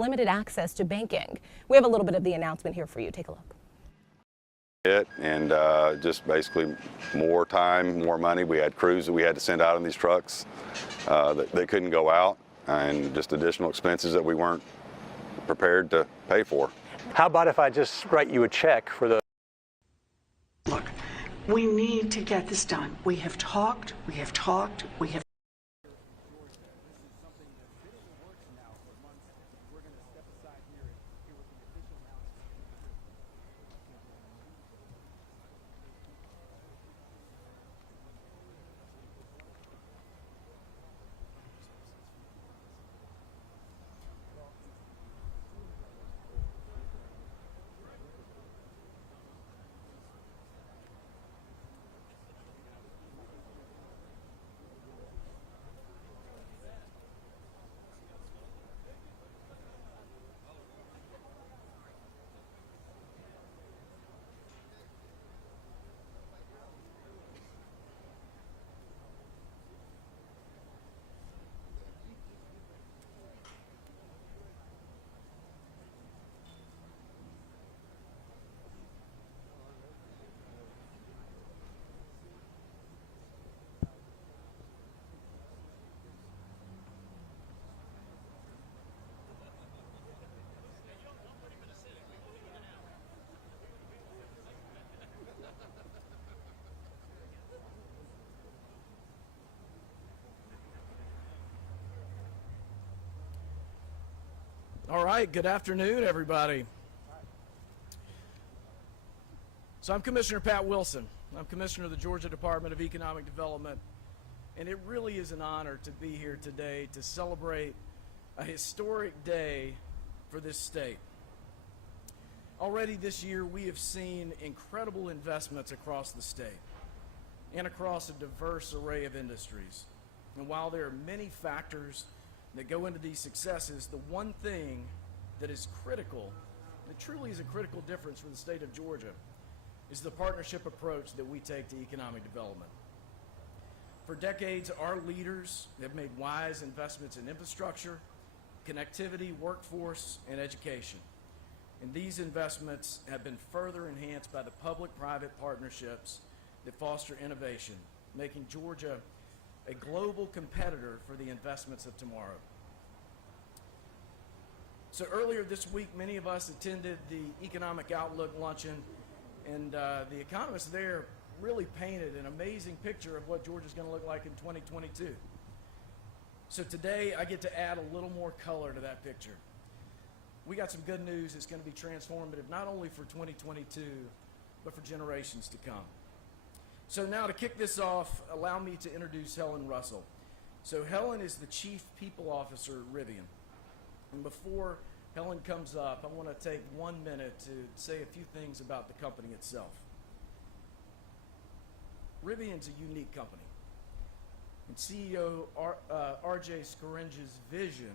limited access to banking. We have a little bit of the announcement here for you. Take a look. And just basically more time, more money. We had crews that we had to send out in these trucks that they couldn't go out, and just additional expenses that we weren't prepared to pay for. How about if I just write you a check for the... Look, we need to get this done. We have talked, we have... All right, good afternoon, everybody. So I'm Commissioner Pat Wilson. I'm Commissioner of the Georgia Department of Economic Development, and it really is an honor to be here today to celebrate a historic day for this state. Already this year, we have seen incredible investments across the state and across a diverse array of industries. And while there are many factors that go into these successes, the one thing that is critical, that truly is a critical difference for the state of Georgia, is the partnership approach that we take to economic development. For decades, our leaders have made wise investments in infrastructure, connectivity, workforce, and education. And these investments have been further enhanced by the public-private partnerships that foster innovation, making Georgia a global competitor for the investments of tomorrow. So earlier this week, many of us attended the Economic Outlook luncheon, and the economists there really painted an amazing picture of what Georgia's going to look like in 2022. So today, I get to add a little more color to that picture. We got some good news. It's going to be transformative, not only for 2022, but for generations to come. So now to kick this off, allow me to introduce Helen Russell. So Helen is the Chief People Officer at Rivian. And before Helen comes up, I want to take 1 minute to say a few things about the company itself. Rivian's a unique company. And CEO RJ Scaringe's vision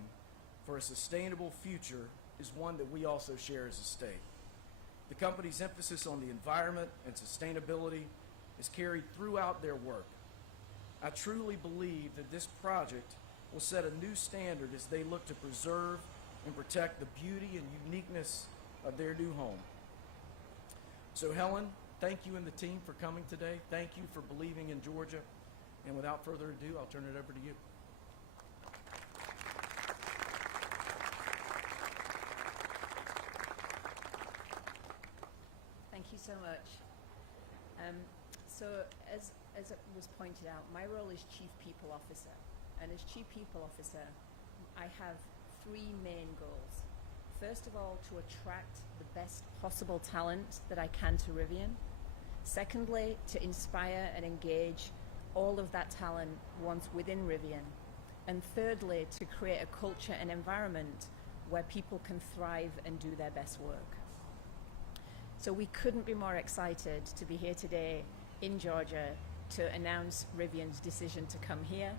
for a sustainable future is one that we also share as a state. The company's emphasis on the environment and sustainability is carried throughout their work. I truly believe that this project will set a new standard as they look to preserve and protect the beauty and uniqueness of their new home. So Helen, thank you and the team for coming today. Thank you for believing in Georgia. And without further ado, I'll turn it over to you. Thank you so much. So as it was pointed out, my role is Chief People Officer. And as Chief People Officer, I have 3 main goals. First of all, to attract the best possible talent that I can to Rivian. Secondly, to inspire and engage all of that talent once within Rivian. And thirdly, to create a culture and environment where people can thrive and do their best work. So we couldn't be more excited to be here today in Georgia to announce Rivian's decision to come here,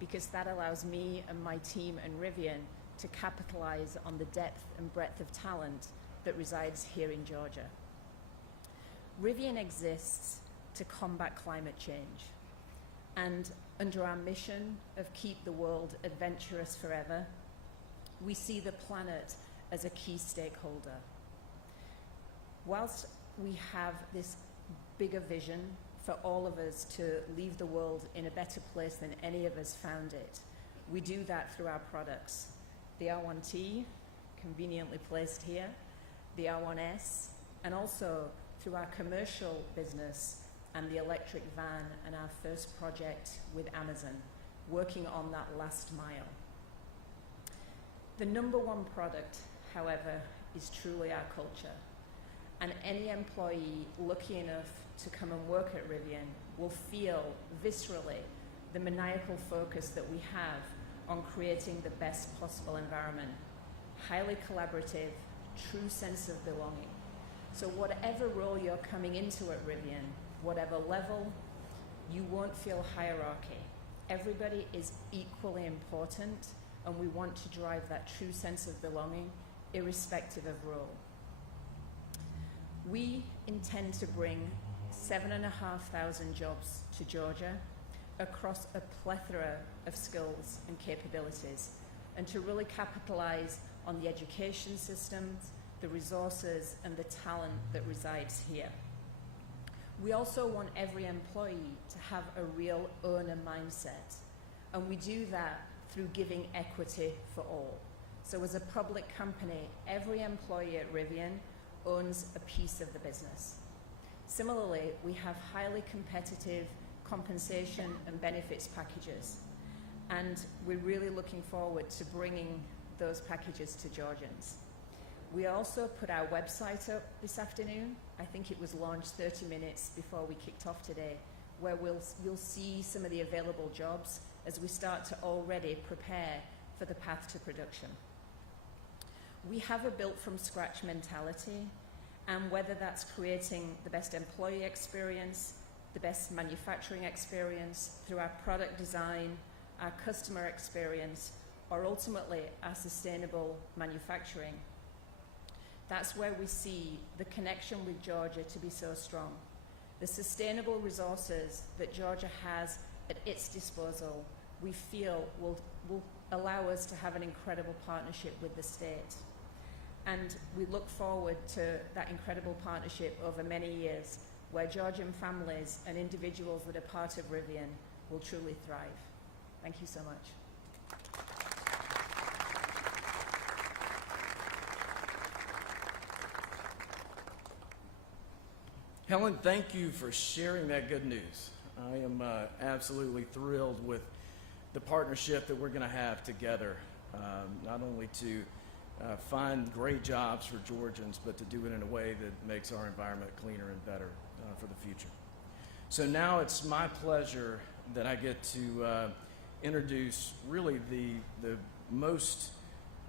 because that allows me and my team and Rivian to capitalize on the depth and breadth of talent that resides here in Georgia. Rivian exists to combat climate change. And under our mission of Keep the World Adventurous Forever, we see the planet as a key stakeholder. Whilst we have this bigger vision for all of us to leave the world in a better place than any of us found it, we do that through our products. The R1T, conveniently placed here, the R1S, and also through our commercial business and the electric van and our first project with Amazon, working on that last mile. The number one product, however, is truly our culture. And any employee lucky enough to come and work at Rivian will feel viscerally the maniacal focus that we have on creating the best possible environment. Highly collaborative, true sense of belonging. So whatever role you're coming into at Rivian, whatever level, you won't feel hierarchy. Everybody is equally important, and we want to drive that true sense of belonging, irrespective of role. We intend to bring 7,500 jobs to Georgia across a plethora of skills and capabilities, and to really capitalize on the education systems, the resources, and the talent that resides here. We also want every employee to have a real owner mindset, and we do that through giving equity for all. So as a public company, every employee at Rivian owns a piece of the business. Similarly, we have highly competitive compensation and benefits packages, and we're really looking forward to bringing those packages to Georgians. We also put our website up this afternoon. I think it was launched 30 minutes before we kicked off today, where you'll see some of the available jobs as we start to already prepare for the path to production. We have a built-from-scratch mentality, and whether that's creating the best employee experience, the best manufacturing experience through our product design, our customer experience, or ultimately our sustainable manufacturing, that's where we see the connection with Georgia to be so strong. The sustainable resources that Georgia has at its disposal, we feel will allow us to have an incredible partnership with the state. And we look forward to that incredible partnership over many years, where Georgian families and individuals that are part of Rivian will truly thrive. Thank you so much. Helen, thank you for sharing that good news. I am absolutely thrilled with the partnership that we're going to have together, not only to find great jobs for Georgians, but to do it in a way that makes our environment cleaner and better for the future. So now it's my pleasure that I get to introduce really the most,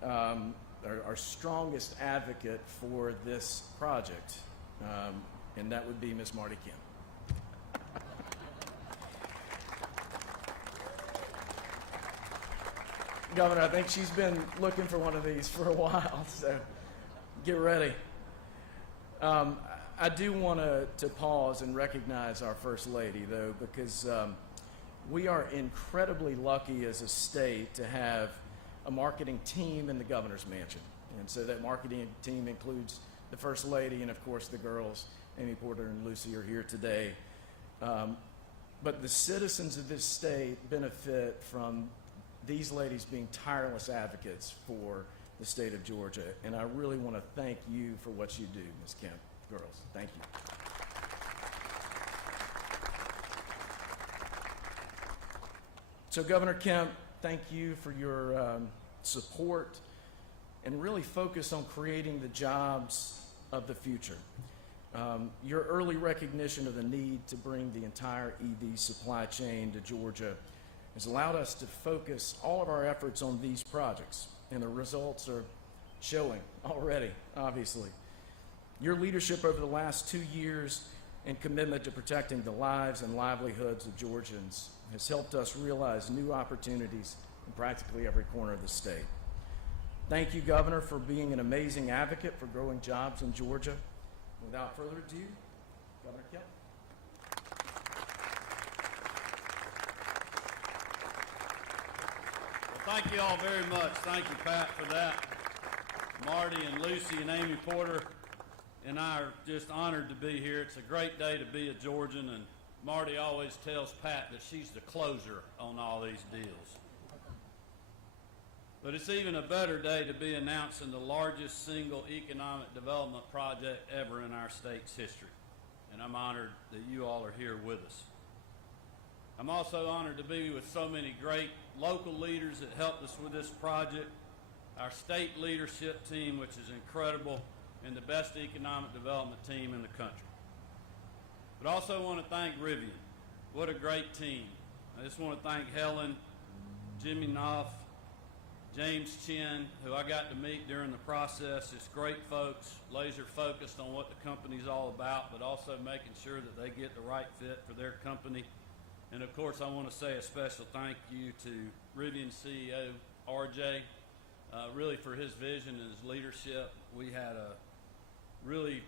our strongest advocate for this project, and that would be Ms. Marty Kemp. Governor, I think she's been looking for one of these for a while, so get ready. I do want to pause and recognize our First Lady, though, because we are incredibly lucky as a state to have a marketing team in the governor's mansion. And so that marketing team includes the First Lady and, of course, the girls, Amy Porter and Lucy, are here today. But the citizens of this state benefit from these ladies being tireless advocates for the state of Georgia. And I really want to thank you for what you do, Ms. Kemp. Girls, thank you. So Governor Kemp, thank you for your support and really focus on creating the jobs of the future. Your early recognition of the need to bring the entire EV supply chain to Georgia has allowed us to focus all of our efforts on these projects, and the results are showing already, obviously. Your leadership over the last 2 years and commitment to protecting the lives and livelihoods of Georgians has helped us realize new opportunities in practically every corner of the state. Thank you, Governor, for being an amazing advocate for growing jobs in Georgia. Without further ado, Governor Kemp. Thank you all very much. Thank you, Pat, for that. Marty and Lucy and Amy Porter and I are just honored to be here. It's a great day to be a Georgian, and Marty always tells Pat that she's the closer on all these deals. But it's even a better day to be announcing the largest single economic development project ever in our state's history. And I'm honored that you all are here with us. I'm also honored to be with so many great local leaders that helped us with this project, our state leadership team, which is incredible, and the best economic development team in the country. But I also want to thank Rivian. What a great team. I just want to thank Helen, Jimmy Knopf, James Chin, who I got to meet during the process. It's great folks, laser focused on what the company's all about, but also making sure that they get the right fit for their company. And of course, I want to say a special thank you to Rivian CEO, RJ, really for his vision and his leadership. We had a really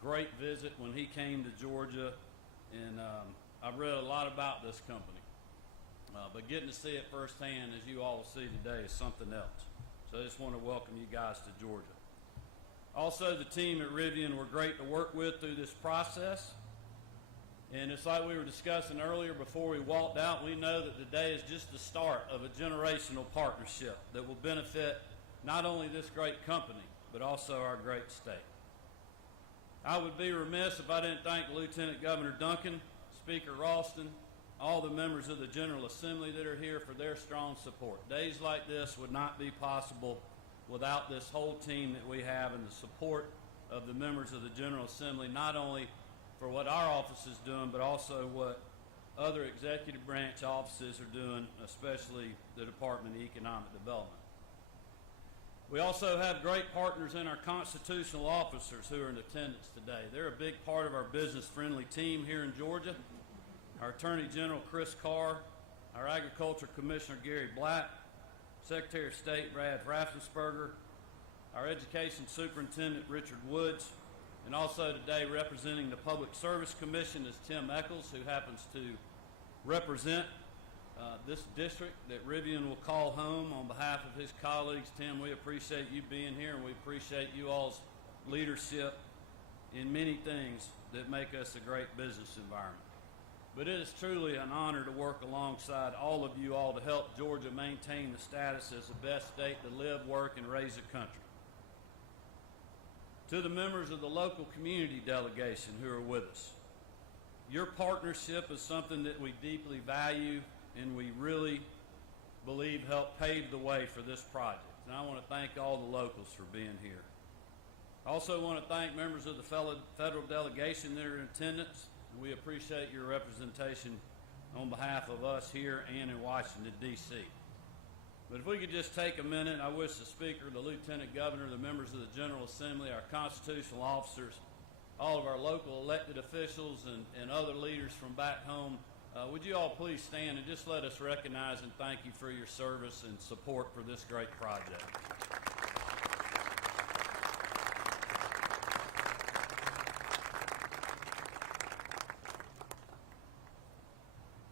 great visit when he came to Georgia, and I've read a lot about this company. But getting to see it firsthand, as you all will see today, is something else. So I just want to welcome you guys to Georgia. Also, the team at Rivian were great to work with through this process. And it's like we were discussing earlier before we walked out, we know that today is just the start of a generational partnership that will benefit not only this great company, but also our great state. I would be remiss if I didn't thank Lieutenant Governor Duncan, Speaker Ralston, all the members of the General Assembly that are here for their strong support. Days like this would not be possible without this whole team that we have and the support of the members of the General Assembly, not only for what our office is doing, but also what other executive branch offices are doing, especially the Department of Economic Development. We also have great partners in our constitutional officers who are in attendance today. They're a big part of our business-friendly team here in Georgia. Our Attorney General, Chris Carr, our Agriculture Commissioner, Gary Black, Secretary of State, Brad Raffensperger, our Education Superintendent, Richard Woods, and also today representing the Public Service Commission is Tim Eccles, who happens to represent this district that Rivian will call home on behalf of his colleagues. Tim, we appreciate you being here, and we appreciate you all's leadership in many things that make us a great business environment. But it is truly an honor to work alongside all of you all to help Georgia maintain the status as the best state to live, work, and raise a country. To the members of the local community delegation who are with us, your partnership is something that we deeply value and we really believe helped pave the way for this project. And I want to thank all the locals for being here. I also want to thank members of the federal delegation that are in attendance. We appreciate your representation on behalf of us here and in Washington, D.C. But if we could just take a minute, I wish the Speaker, the Lieutenant Governor, the members of the General Assembly, our constitutional officers, all of our local elected officials, and other leaders from back home, would you all please stand and just let us recognize and thank you for your service and support for this great project.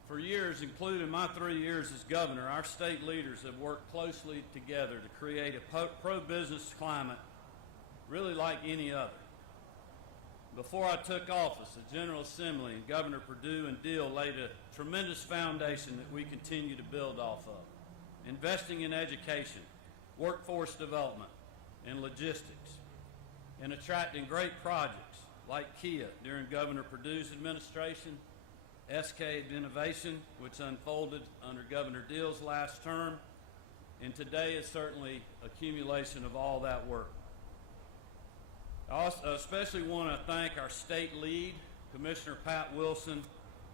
For years, including my 3 years as governor, our state leaders have worked closely together to create a pro-business climate really like any other. Before I took office, the General Assembly and Governor Perdue and Deal laid a tremendous foundation that we continue to build off of, investing in education, workforce development, and logistics, and attracting great projects like Kia during Governor Perdue's administration, SK Innovation, which unfolded under Governor Deal's last term, and today is certainly accumulation of all that work. I especially want to thank our state lead, Commissioner Pat Wilson,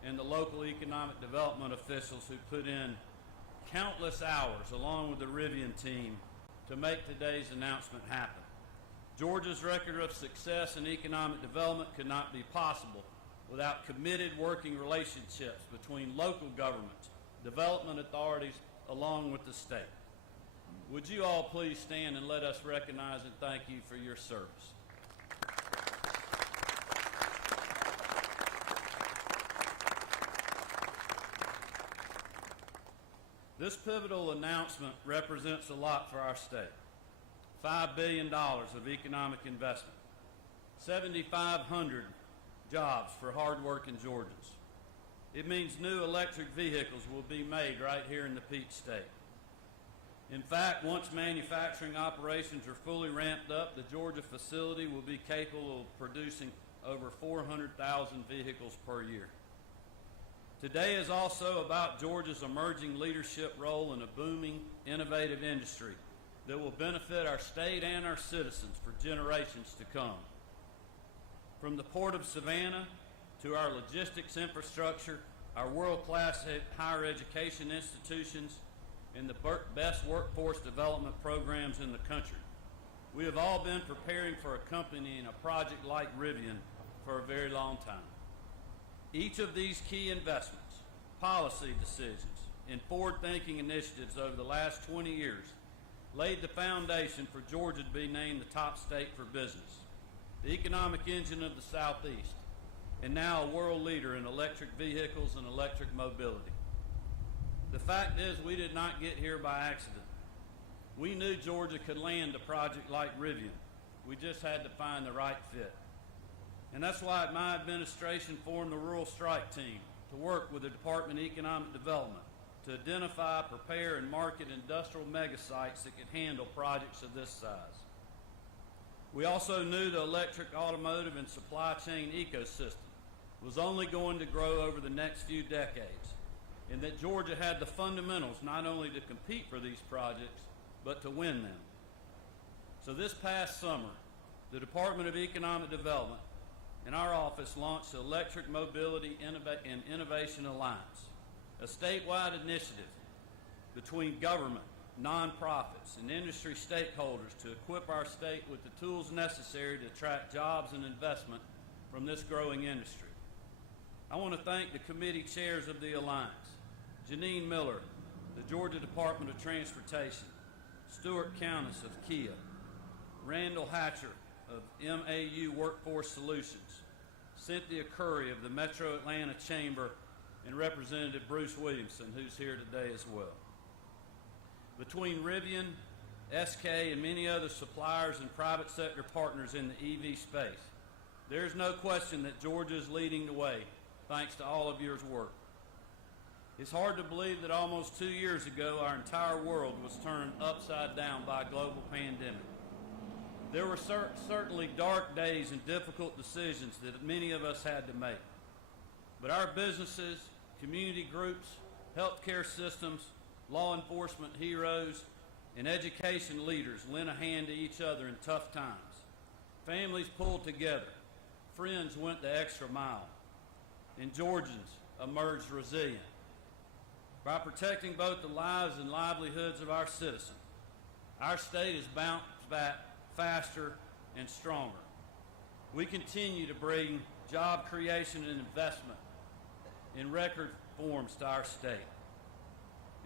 and the local economic development officials who put in countless hours along with the Rivian team to make today's announcement happen. Georgia's record of success in economic development could not be possible without committed working relationships between local governments, development authorities, along with the state. Would you all please stand and let us recognize and thank you for your service. This pivotal announcement represents a lot for our state. $5 billion of economic investment, 7,500 jobs for hard-working Georgians. It means new electric vehicles will be made right here in the Peach State. In fact, once manufacturing operations are fully ramped up, the Georgia facility will be capable of producing over 400,000 vehicles per year. Today is also about Georgia's emerging leadership role in a booming, innovative industry that will benefit our state and our citizens for generations to come. From the Port of Savannah to our logistics infrastructure, our world-class higher education institutions, and the best workforce development programs in the country, we have all been preparing for a company and a project like Rivian for a very long time. Each of these key investments, policy decisions, and forward-thinking initiatives over the last 20 years laid the foundation for Georgia to be named the top state for business, the economic engine of the Southeast, and now a world leader in electric vehicles and electric mobility. The fact is, we did not get here by accident. We knew Georgia could land a project like Rivian. We just had to find the right fit. And that's why my administration formed the Rural Strike Team to work with the Department of Economic Development to identify, prepare, and market industrial megasites that could handle projects of this size. We also knew the electric, automotive, and supply chain ecosystem was only going to grow over the next few decades, and that Georgia had the fundamentals not only to compete for these projects, but to win them. So this past summer, the Department of Economic Development and our office launched the Electric Mobility and Innovation Alliance, a statewide initiative between government, nonprofits, and industry stakeholders to equip our state with the tools necessary to attract jobs and investment from this growing industry. I want to thank the committee chairs of the Alliance, Janine Miller, the Georgia Department of Transportation, Stuart Countess of Kia, Randall Hatcher of MAU Workforce Solutions, Cynthia Curry of the Metro Atlanta Chamber, and Representative Bruce Williamson, who's here today as well. Between Rivian, SK, and many other suppliers and private sector partners in the EV space, there's no question that Georgia is leading the way, thanks to all of your work. It's hard to believe that almost 2 years ago, our entire world was turned upside down by a global pandemic. There were certainly dark days and difficult decisions that many of us had to make. But our businesses, community groups, healthcare systems, law enforcement heroes, and education leaders lent a hand to each other in tough times. Families pulled together. Friends went the extra mile. And Georgians emerged resilient. By protecting both the lives and livelihoods of our citizens, our state has bounced back faster and stronger. We continue to bring job creation and investment in record forms to our state.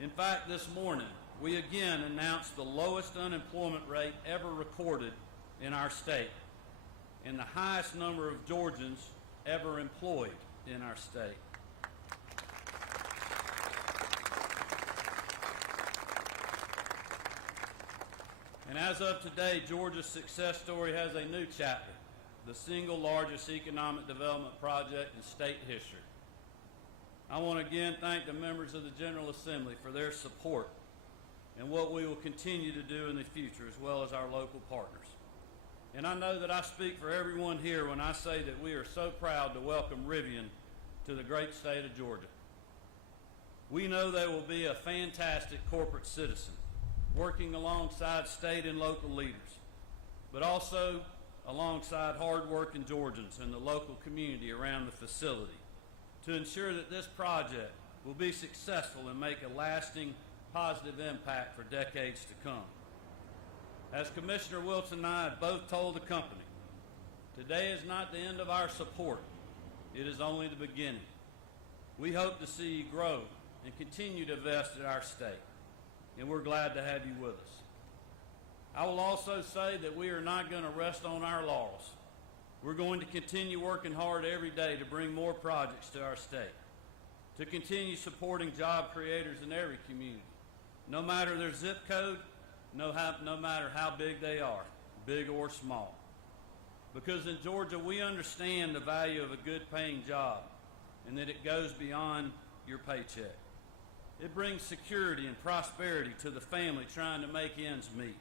In fact, this morning, we again announced the lowest unemployment rate ever recorded in our state and the highest number of Georgians ever employed in our state. And as of today, Georgia's success story has a new chapter, the single largest economic development project in state history. I want to again thank the members of the General Assembly for their support and what we will continue to do in the future, as well as our local partners. And I know that I speak for everyone here when I say that we are so proud to welcome Rivian to the great state of Georgia. We know they will be a fantastic corporate citizen, working alongside state and local leaders, but also alongside hard-working Georgians and the local community around the facility to ensure that this project will be successful and make a lasting positive impact for decades to come. As Commissioner Wilson and I have both told the company, today is not the end of our support. It is only the beginning. We hope to see you grow and continue to invest in our state, and we're glad to have you with us. I will also say that we are not going to rest on our laurels. We're going to continue working hard every day to bring more projects to our state, to continue supporting job creators in every community, no matter their zip code no matter how big they are, big or small. Because in Georgia, we understand the value of a good paying job and that it goes beyond your paycheck. It brings security and prosperity to the family trying to make ends meet.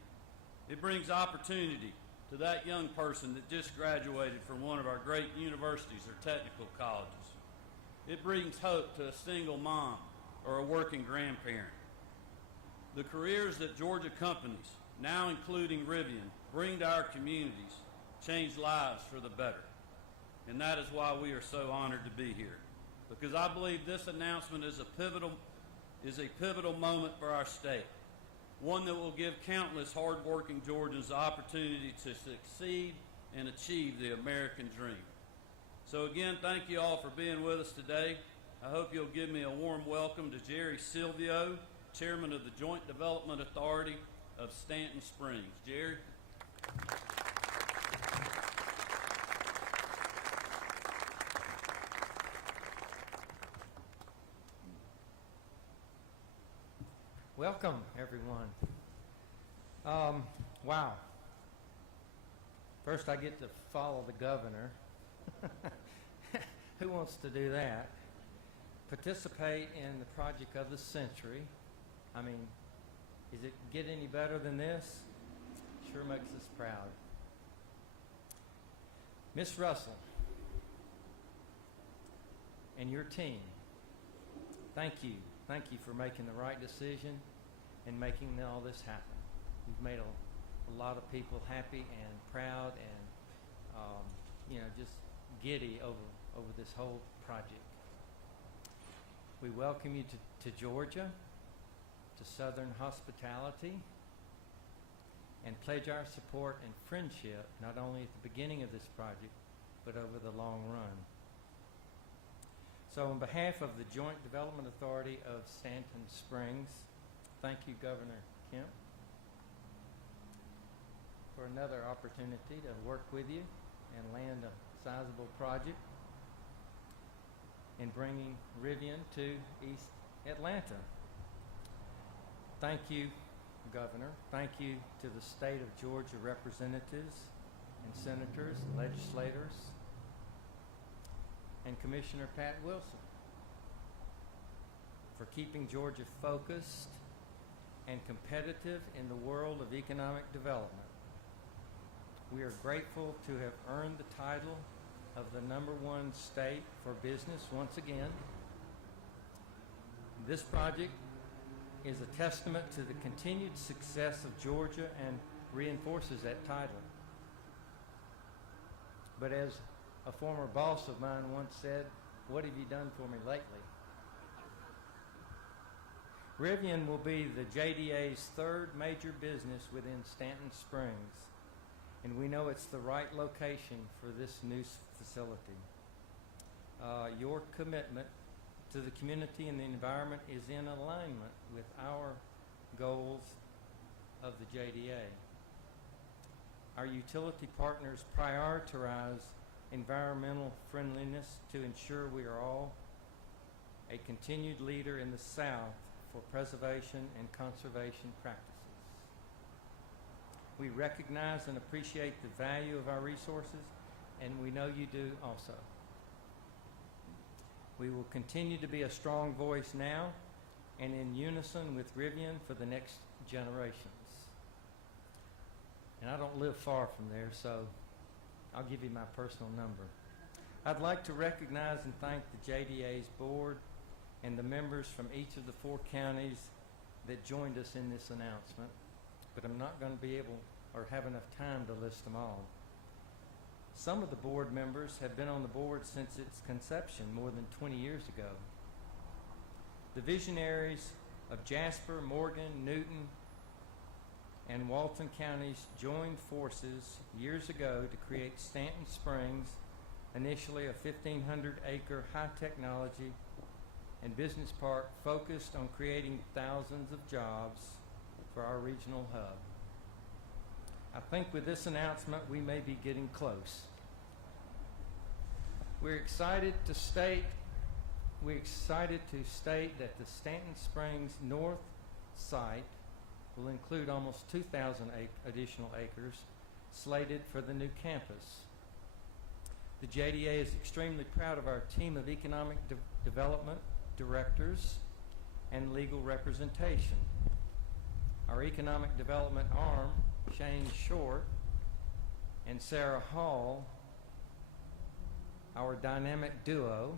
It brings opportunity to that young person that just graduated from one of our great universities or technical colleges. It brings hope to a single mom or a working grandparent. The careers that Georgia companies, now including Rivian, bring to our communities change lives for the better. And that is why we are so honored to be here. Because I believe this announcement is a pivotal moment for our state. One that will give countless hardworking Georgians the opportunity to succeed and achieve the American dream. So again, thank you all for being with us today. I hope you'll give me a warm welcome to Jerry Silvio, Chairman of the Joint Development Authority of Stanton Springs. Jerry. Welcome, everyone. Wow. First, I get to follow the governor. Who wants to do that? Participate in the project of the century. I mean, does it get any better than this? Sure makes us proud. Miss Russell and your team, thank you. Thank you for making the right decision and making all this happen. You've made a lot of people happy and proud and just giddy over this whole project. We welcome you to Georgia, to Southern hospitality, and pledge our support and friendship not only at the beginning of this project, but over the long run. So on behalf of the Joint Development Authority of Stanton Springs, thank you, Governor Kemp, for another opportunity to work with you and land a sizable project in bringing Rivian to East Atlanta. Thank you, Governor. Thank you to the state of Georgia representatives and senators and legislators and Commissioner Pat Wilson for keeping Georgia focused and competitive in the world of economic development. We are grateful to have earned the title of the #1 state for business once again. This project is a testament to the continued success of Georgia and reinforces that title. But as a former boss of mine once said, "What have you done for me lately?" Rivian will be the JDA's third major business within Stanton Springs, and we know it's the right location for this new facility. Your commitment to the community and the environment is in alignment with our goals of the JDA. Our utility partners prioritize environmental friendliness to ensure we are all a continued leader in the South for preservation and conservation practices. We recognize and appreciate the value of our resources, and we know you do also. We will continue to be a strong voice now and in unison with Rivian for the next generations. And I don't live far from there, so I'll give you my personal number. I'd like to recognize and thank the JDA's board and the members from each of the 4 counties that joined us in this announcement, but I'm not going to be able or have enough time to list them all. Some of the board members have been on the board since its conception more than 20 years ago. The visionaries of Jasper, Morgan, Newton, and Walton counties joined forces years ago to create Stanton Springs, initially a 1,500-acre high-technology and business park focused on creating thousands of jobs for our regional hub. I think with this announcement, we may be getting close. We're excited to state that the Stanton Springs North site will include almost 2,000 additional acres slated for the new campus. The JDA is extremely proud of our team of economic development directors and legal representation. Our economic development arm, Shane Short and Sarah Hall, our dynamic duo,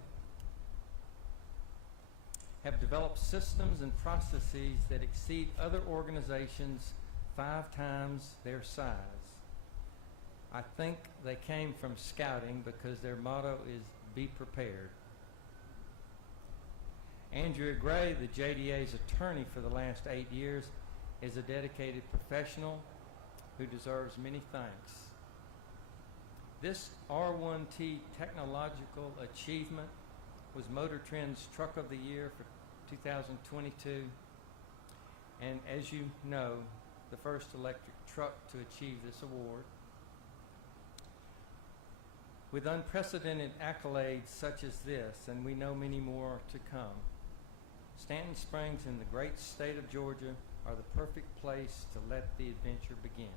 have developed systems and processes that exceed other organizations 5 times their size. I think they came from scouting because their motto is be prepared. Andrea Gray, the JDA's attorney for the last 8 years, is a dedicated professional who deserves many thanks. This R1T technological achievement was Motor Trend's Truck of the Year for 2022, and as you know, the first electric truck to achieve this award. With unprecedented accolades such as this, and we know many more to come, Stanton Springs in the great state of Georgia are the perfect place to let the adventure begin.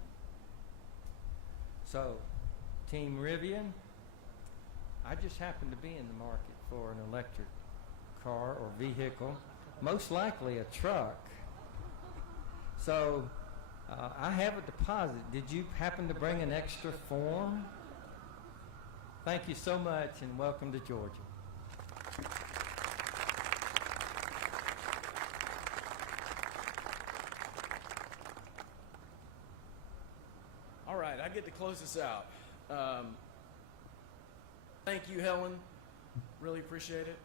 So, Team Rivian, I just happen to be in the market for an electric car or vehicle, most likely a truck. So, I have a deposit. Did you happen to bring an extra form? Thank you so much, and welcome to Georgia. All right, I get to close this out. Thank you, Helen. Really appreciate it.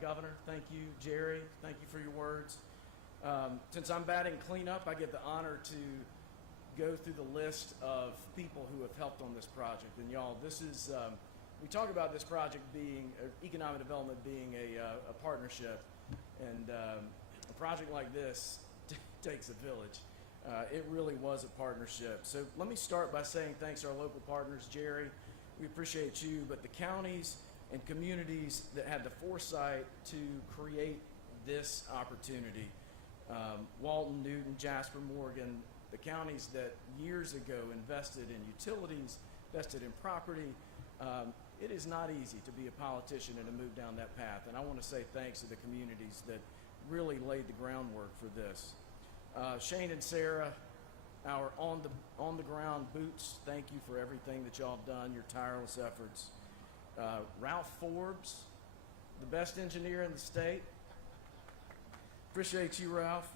Governor, thank you. Jerry, thank you for your words. Since I'm batting cleanup, I get the honor to go through the list of people who have helped on this project. And y'all, this is, we talk about this project being, economic development being a partnership. And a project like this takes a village. It really was a partnership. So let me start by saying thanks to our local partners. Jerry, we appreciate you, but the counties and communities that had the foresight to create this opportunity. Walton, Newton, Jasper, Morgan, the counties that years ago invested in utilities, invested in property. It is not easy to be a politician and to move down that path. And I want to say thanks to the communities that really laid the groundwork for this. Shane and Sarah, our on the ground boots, thank you for everything that y'all have done, your tireless efforts. Ralph Forbes, the best engineer in the state. Appreciate you, Ralph.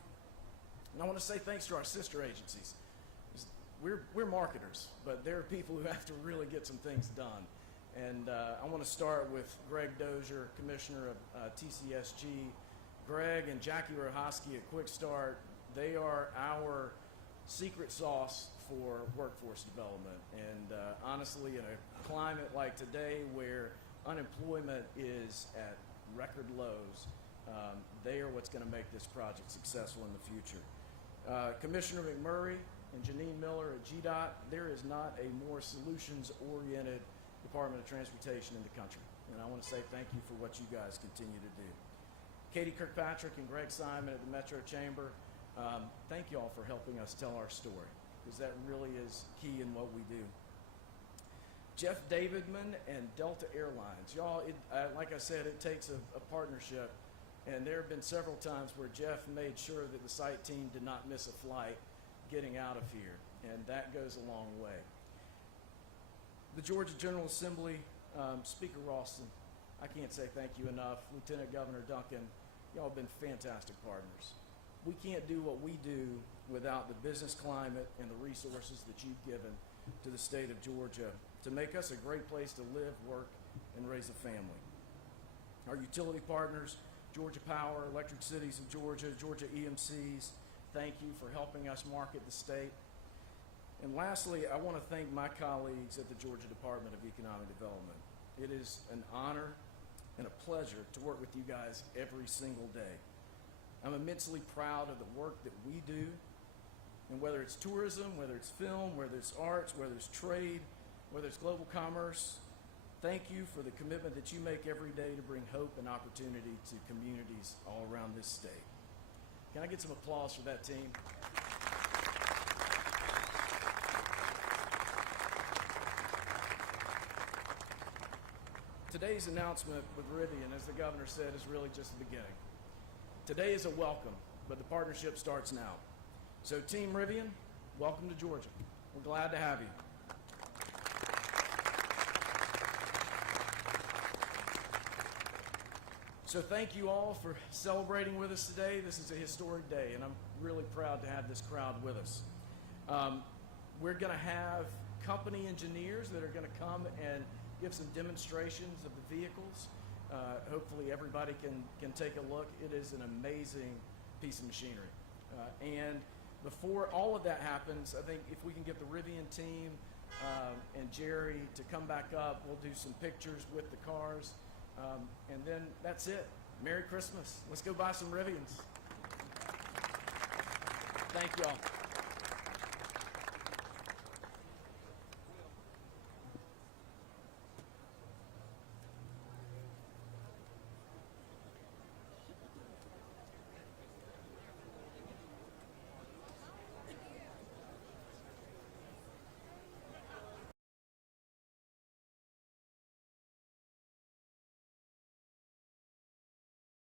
And I want to say thanks to our sister agencies. We're marketers, but there are people who have to really get some things done. And I want to start with Greg Dozier, Commissioner of TCSG. Greg and Jackie Rohosky at Quick Start, they are our secret sauce for workforce development. And honestly, in a climate like today where unemployment is at record lows, they are what's going to make this project successful in the future. Commissioner McMurray and Janine Miller at GDOT, there is not a more solutions-oriented Department of Transportation in the country. And I want to say thank you for what you guys continue to do. Katie Kirkpatrick and Greg Simon at the Metro Chamber, thank you all for helping us tell our story, because that really is key in what we do. Jeff Davidman and Delta Airlines. Y'all, like I said, it takes a partnership, and there have been several times where Jeff made sure that the site team did not miss a flight getting out of here, and that goes a long way. The Georgia General Assembly, Speaker Ralston, I can't say thank you enough. Lieutenant Governor Duncan, y'all have been fantastic partners. We can't do what we do without the business climate and the resources that you've given to the state of Georgia to make us a great place to live, work, and raise a family. Our utility partners, Georgia Power, Electric Cities of Georgia, Georgia EMCs, thank you for helping us market the state. And lastly, I want to thank my colleagues at the Georgia Department of Economic Development. It is an honor and a pleasure to work with you guys every single day. I'm immensely proud of the work that we do, and whether it's tourism, whether it's film, whether it's arts, whether it's trade, whether it's global commerce, thank you for the commitment that you make every day to bring hope and opportunity to communities all around this state. Can I get some applause for that team? Today's announcement with Rivian, as the governor said, is really just the beginning. Today is a welcome, but the partnership starts now. So Team Rivian, welcome to Georgia. We're glad to have you. So thank you all for celebrating with us today. This is a historic day, and I'm really proud to have this crowd with us. We're going to have company engineers that are going to come and give some demonstrations of the vehicles. Hopefully everybody can take a look. It is an amazing piece of machinery. And before all of that happens, I think if we can get the Rivian team and Jerry to come back up, we'll do some pictures with the cars. And then that's it. Merry Christmas. Let's go buy some Rivians. Thank you all.